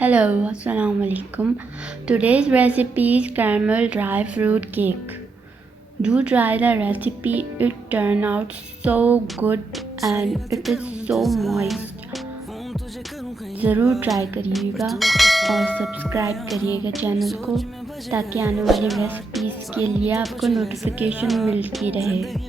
Hello, Alaikum. Today's recipe is caramel dry fruit cake. Do try the recipe, it turned out so good and it is so moist. ज़रूर ट्राई करिएगा और सब्सक्राइब करिएगा चैनल को ताकि आने वाली रेसिपीज़ के लिए आपको नोटिफिकेशन मिलती रहे।